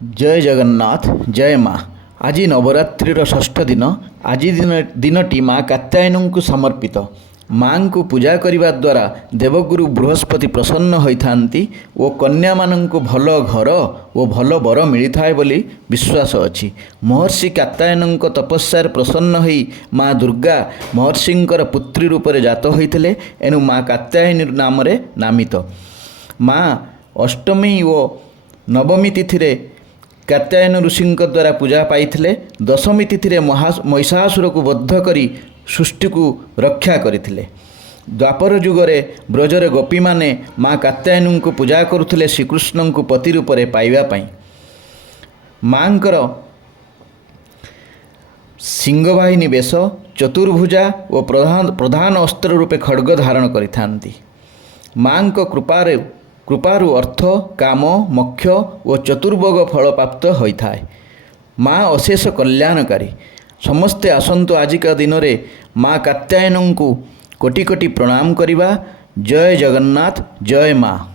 जय जगन्नाथ जय माँ। आज नवरात्रिर षष्ठ दिन। आज दिनटी माँ कात्यायनी को समर्पित। माँ को पूजा करने द्वारा देवगुरु बृहस्पति प्रसन्न होइथांती ओ कन्या मानंकु भल घर ओ भल बर मिलता है बोली विश्वास अछि। महर्षि कात्यायनी तपस्या प्रसन्न होई माँ दुर्गा महर्षिंकर पुत्री रूप में जात होइथिले। एनु माँ कात्यायनी नाम नामित। माँ अष्टमी ओ नवमी तिथि कात्यायन ऋषि द्वारा पूजा पाई। दशमी तिथि महिषासुर को बद्ध करी सृष्टि को रक्षा करते। द्वापर जुगरे ब्रजरे गोपी माने माँ कात्यायनी को पूजा करुले श्रीकृष्ण को पति रूप में पाइबापी। माँकर सिंहवाहिनी बेश चतुर्भुजा और प्रधान अस्त्र रूपे खड्ग धारण करिथांती। माँ कृपारु अर्थ काम मोक्ष और चतुर्भोग फल प्राप्त होता है। माँ अशेष कल्याणकारी। समस्ते आसंतु आजिका दिन में माँ कात्यायनी को कोटि कोटि प्रणाम करिबा। जय जगन्नाथ जय माँ।